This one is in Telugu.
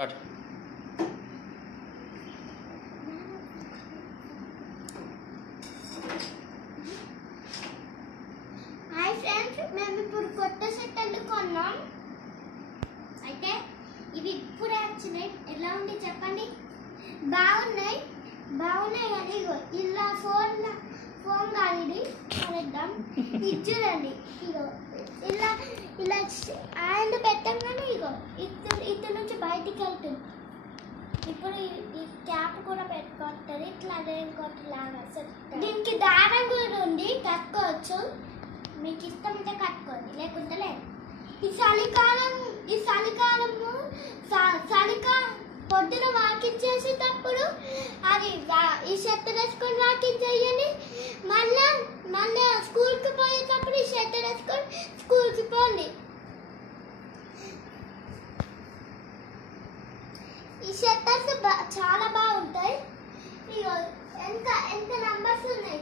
స్టార్ట్. హాయ్ ఫ్రెండ్స్, మేము ఇప్పుడు కొత్త సెట్టర్లు కొన్నాం. అయితే ఇవి ఇప్పుడే వచ్చినాయి. ఎలా ఉంది చెప్పండి? బాగున్నాయి కానీ ఇగో ఇలా ఫోన్ కాదు, ఇది కలుద్దాం. ఇది చూడండి, ఇగో ఇలా ఇలా హ్యాండ్ పెట్టంగానే ఇగో ఇటు నుంచి బయటికి వెళ్తుంది. ఇప్పుడు ఈ క్యాప్ కూడా పెట్టుకుంటుంది. ఇట్లా అదే ఇంకోటి లాగా దీనికి దారం కూడా ఉంది, కట్టుకోవచ్చు. మీకు ఇష్టం ఉంటే కట్టుకోండి, లేకుంటే లేదు. ఈ చలికాలము పొద్దున వాకింగ్ చేసేటప్పుడు అది ఈ షర్ట్ వేసుకొని వాకింగ్ చేయండి. మళ్ళీ స్కూల్కి పోయేటప్పుడు ఈ షర్ట్ వేసుకొని స్కూల్కి పోండి. ఈ షర్టర్స్ చాలా బాగుంటాయి. ఇగో ఎంత నంబర్స్ ఉన్నాయి.